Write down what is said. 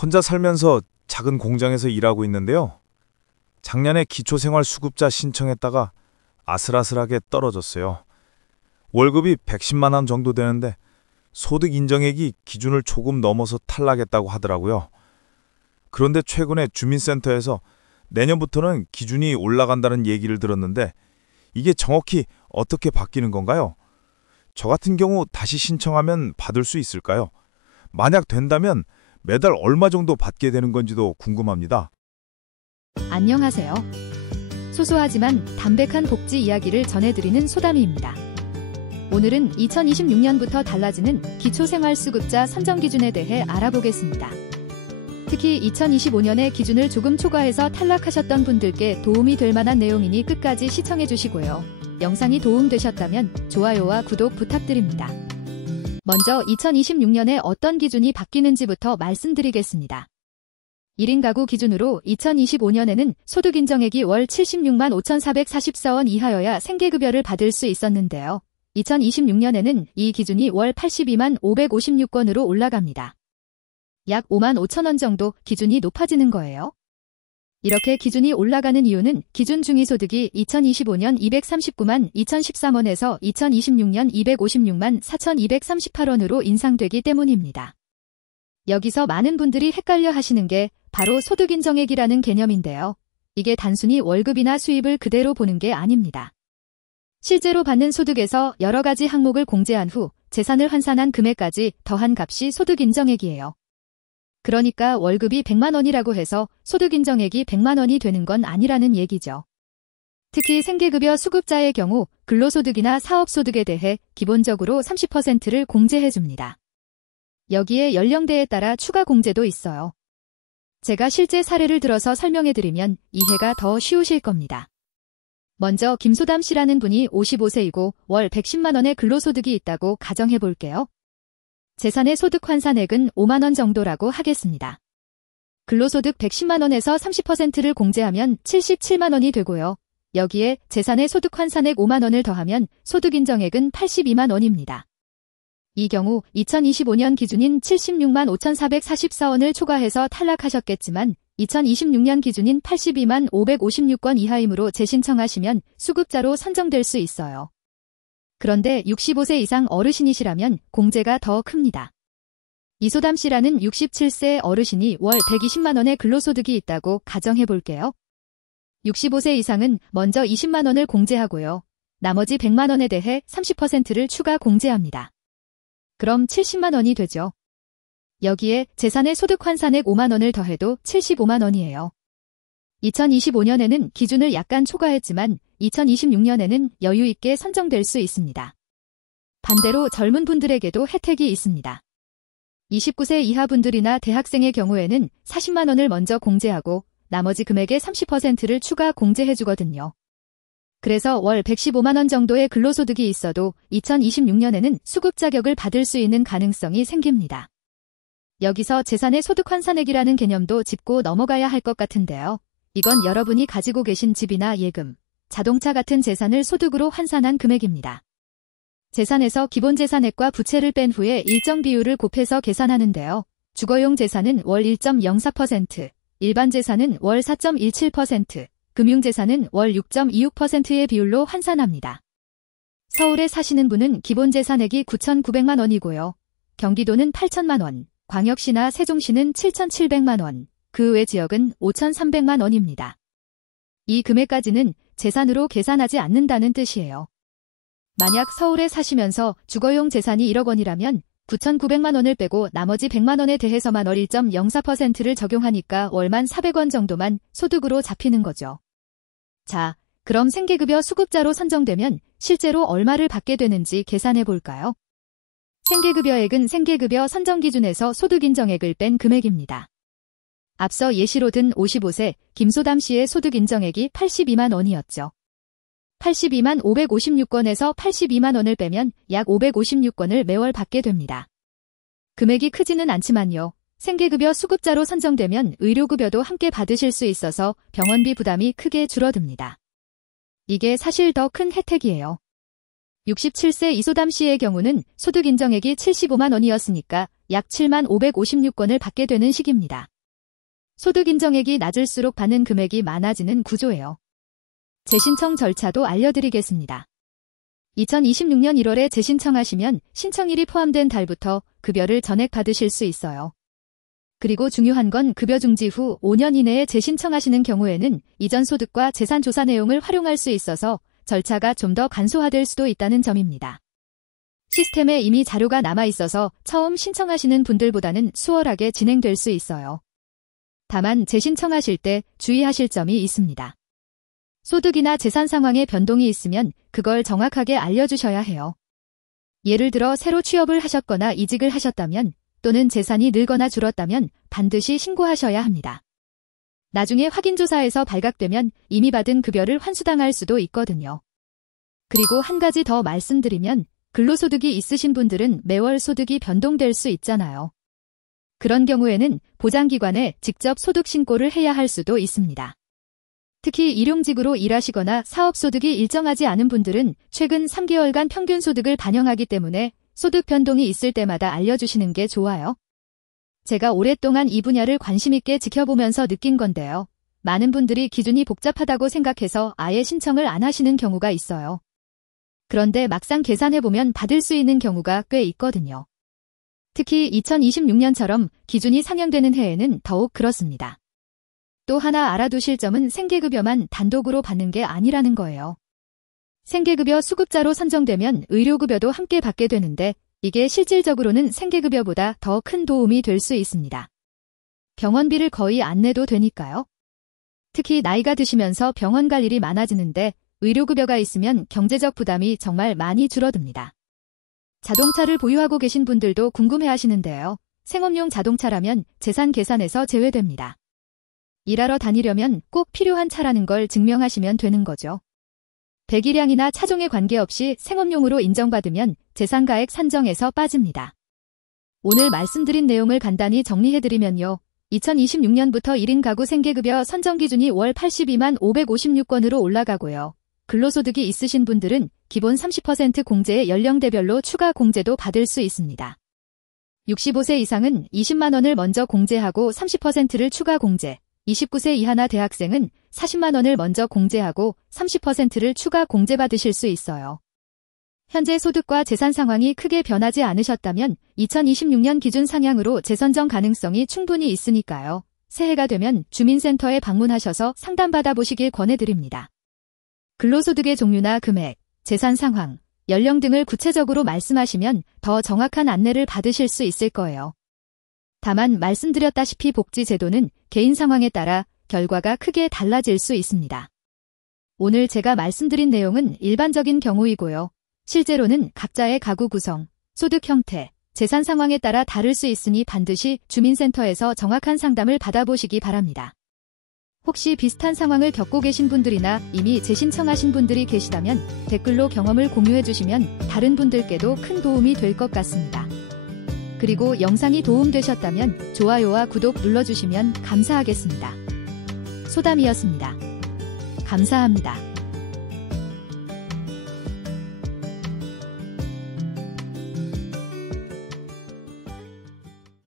혼자 살면서 작은 공장에서 일하고 있는데요. 작년에 기초생활수급자 신청했다가 아슬아슬하게 떨어졌어요. 월급이 110만 원 정도 되는데 소득 인정액이 기준을 조금 넘어서 탈락했다고 하더라고요. 그런데 최근에 주민센터에서 내년부터는 기준이 올라간다는 얘기를 들었는데 이게 정확히 어떻게 바뀌는 건가요? 저 같은 경우 다시 신청하면 받을 수 있을까요? 만약 된다면 매달 얼마 정도 받게 되는 건지도 궁금합니다. 안녕하세요. 소소하지만 담백한 복지 이야기를 전해드리는 소담이입니다. 오늘은 2026년부터 달라지는 기초생활수급자 선정 기준에 대해 알아보겠습니다. 특히 2025년에 기준을 조금 초과해서 탈락하셨던 분들께 도움이 될 만한 내용이니 끝까지 시청해 주시고요. 영상이 도움되셨다면 좋아요와 구독 부탁드립니다. 먼저 2026년에 어떤 기준이 바뀌는지부터 말씀드리겠습니다. 1인 가구 기준으로 2025년에는 소득 인정액이 월 76만 5,444원 이하여야 생계급여를 받을 수 있었는데요. 2026년에는 이 기준이 월 82만 556원으로 올라갑니다. 약 5만 5천 원 정도 기준이 높아지는 거예요. 이렇게 기준이 올라가는 이유는 기준 중위소득이 2025년 239만 2,013원에서 2026년 256만 4,238원으로 인상되기 때문입니다. 여기서 많은 분들이 헷갈려 하시는 게 바로 소득인정액이라는 개념인데요. 이게 단순히 월급이나 수입을 그대로 보는 게 아닙니다. 실제로 받는 소득에서 여러 가지 항목을 공제한 후 재산을 환산한 금액까지 더한 값이 소득인정액이에요. 그러니까 월급이 100만 원이라고 해서 소득인정액이 100만 원이 되는 건 아니라는 얘기죠. 특히 생계급여 수급자의 경우 근로소득이나 사업소득에 대해 기본적으로 30%를 공제해줍니다. 여기에 연령대에 따라 추가 공제도 있어요. 제가 실제 사례를 들어서 설명해드리면 이해가 더 쉬우실 겁니다. 먼저 김소담 씨라는 분이 55세이고 월 110만 원의 근로소득이 있다고 가정해볼게요. 재산의 소득 환산액은 5만 원 정도라고 하겠습니다. 근로소득 110만 원에서 30%를 공제하면 77만 원이 되고요. 여기에 재산의 소득 환산액 5만 원을 더하면 소득인정액은 82만 원입니다. 이 경우 2025년 기준인 76만 5,444원을 초과해서 탈락하셨겠지만 2026년 기준인 82만 556원 이하이므로 재신청하시면 수급자로 선정될 수 있어요. 그런데 65세 이상 어르신이시라면 공제가 더 큽니다. 이소담 씨라는 67세 어르신이 월 120만 원의 근로소득이 있다고 가정해볼게요. 65세 이상은 먼저 20만 원을 공제하고요. 나머지 100만 원에 대해 30%를 추가 공제합니다. 그럼 70만 원이 되죠. 여기에 재산의 소득 환산액 5만 원을 더해도 75만 원이에요. 2025년에는 기준을 약간 초과했지만 2026년에는 여유 있게 선정될 수 있습니다. 반대로 젊은 분들에게도 혜택이 있습니다. 29세 이하 분들이나 대학생의 경우에는 40만 원을 먼저 공제하고 나머지 금액의 30%를 추가 공제해주거든요. 그래서 월 115만 원 정도의 근로소득이 있어도 2026년에는 수급 자격을 받을 수 있는 가능성이 생깁니다. 여기서 재산의 소득 환산액이라는 개념도 짚고 넘어가야 할 것 같은데요. 이건 여러분이 가지고 계신 집이나 예금, 자동차 같은 재산을 소득으로 환산한 금액입니다. 재산에서 기본재산액과 부채를 뺀 후에 일정 비율을 곱해서 계산하는데요. 주거용 재산은 월 1.04%, 일반 재산은 월 4.17%, 금융재산은 월 6.26%의 비율로 환산합니다. 서울에 사시는 분은 기본재산액이 9,900만 원이고요. 경기도는 8천만 원, 광역시나 세종시는 7,700만 원, 그 외 지역은 5,300만 원입니다. 이 금액까지는 재산으로 계산하지 않는다는 뜻이에요. 만약 서울에 사시면서 주거용 재산이 1억 원이라면 9,900만 원을 빼고 나머지 100만 원에 대해서만 월 1.04%를 적용하니까 월만 400원 정도만 소득으로 잡히는 거죠. 자, 그럼 생계급여 수급자로 선정되면 실제로 얼마를 받게 되는지 계산해 볼까요? 생계급여액은 생계급여 선정 기준에서 소득인정액을 뺀 금액입니다. 앞서 예시로 든 55세 김소담 씨의 소득인정액이 82만 원이었죠. 82만 556원에서 82만 원을 빼면 약 556원을 매월 받게 됩니다. 금액이 크지는 않지만요. 생계급여 수급자로 선정되면 의료급여도 함께 받으실 수 있어서 병원비 부담이 크게 줄어듭니다. 이게 사실 더 큰 혜택이에요. 67세 이소담 씨의 경우는 소득 인정액이 75만 원이었으니까 약 7만 556건을 받게 되는 시기입니다. 소득 인정액이 낮을수록 받는 금액이 많아지는 구조예요. 재신청 절차도 알려드리겠습니다. 2026년 1월에 재신청하시면 신청일이 포함된 달부터 급여를 전액 받으실 수 있어요. 그리고 중요한 건 급여 중지 후 5년 이내에 재신청하시는 경우에는 이전 소득과 재산 조사 내용을 활용할 수 있어서 절차가 좀 더 간소화될 수도 있다는 점입니다. 시스템에 이미 자료가 남아있어서 처음 신청하시는 분들보다는 수월하게 진행될 수 있어요. 다만 재신청하실 때 주의하실 점이 있습니다. 소득이나 재산 상황에 변동이 있으면 그걸 정확하게 알려주셔야 해요. 예를 들어 새로 취업을 하셨거나 이직을 하셨다면 또는 재산이 늘거나 줄었다면 반드시 신고하셔야 합니다. 나중에 확인조사에서 발각되면 이미 받은 급여를 환수당할 수도 있거든요. 그리고 한 가지 더 말씀드리면 근로소득이 있으신 분들은 매월 소득이 변동될 수 있잖아요. 그런 경우에는 보장기관에 직접 소득 신고를 해야 할 수도 있습니다. 특히 일용직으로 일하시거나 사업소득이 일정하지 않은 분들은 최근 3개월간 평균 소득을 반영하기 때문에 소득 변동이 있을 때마다 알려주시는 게 좋아요. 제가 오랫동안 이 분야를 관심 있게 지켜보면서 느낀 건데요. 많은 분들이 기준이 복잡하다고 생각해서 아예 신청을 안 하시는 경우가 있어요. 그런데 막상 계산해보면 받을 수 있는 경우가 꽤 있거든요. 특히 2026년처럼 기준이 상향되는 해에는 더욱 그렇습니다. 또 하나 알아두실 점은 생계급여만 단독으로 받는 게 아니라는 거예요. 생계급여 수급자로 선정되면 의료급여도 함께 받게 되는데 이게 실질적으로는 생계급여보다 더 큰 도움이 될 수 있습니다. 병원비를 거의 안 내도 되니까요. 특히 나이가 드시면서 병원 갈 일이 많아지는데 의료급여가 있으면 경제적 부담이 정말 많이 줄어듭니다. 자동차를 보유하고 계신 분들도 궁금해하시는데요. 생업용 자동차라면 재산 계산에서 제외됩니다. 일하러 다니려면 꼭 필요한 차라는 걸 증명하시면 되는 거죠. 배기량이나 차종에 관계없이 생업용으로 인정받으면 재산가액 산정에서 빠집니다. 오늘 말씀드린 내용을 간단히 정리해드리면요. 2026년부터 1인 가구 생계급여 선정 기준이 월 82만 556건으로 올라가고요. 근로소득이 있으신 분들은 기본 30% 공제의 연령대별로 추가 공제도 받을 수 있습니다. 65세 이상은 20만 원을 먼저 공제하고 30%를 추가 공제, 29세 이하나 대학생은 40만 원을 먼저 공제하고 30%를 추가 공제받으실 수 있어요. 현재 소득과 재산 상황이 크게 변하지 않으셨다면 2026년 기준 상향으로 재선정 가능성이 충분히 있으니까요. 새해가 되면 주민센터에 방문하셔서 상담받아 보시길 권해드립니다. 근로소득의 종류나 금액, 재산 상황, 연령 등을 구체적으로 말씀하시면 더 정확한 안내를 받으실 수 있을 거예요. 다만 말씀드렸다시피 복지제도는 개인 상황에 따라 결과가 크게 달라질 수 있습니다. 오늘 제가 말씀드린 내용은 일반적인 경우이고요. 실제로는 각자의 가구 구성, 소득 형태, 재산 상황에 따라 다를 수 있으니 반드시 주민센터에서 정확한 상담을 받아보시기 바랍니다. 혹시 비슷한 상황을 겪고 계신 분들이나 이미 재신청하신 분들이 계시다면 댓글로 경험을 공유해 주시면 다른 분들께도 큰 도움이 될 것 같습니다. 그리고 영상이 도움되셨다면 좋아요와 구독 눌러주시면 감사하겠습니다. 소담이었습니다. 감사합니다.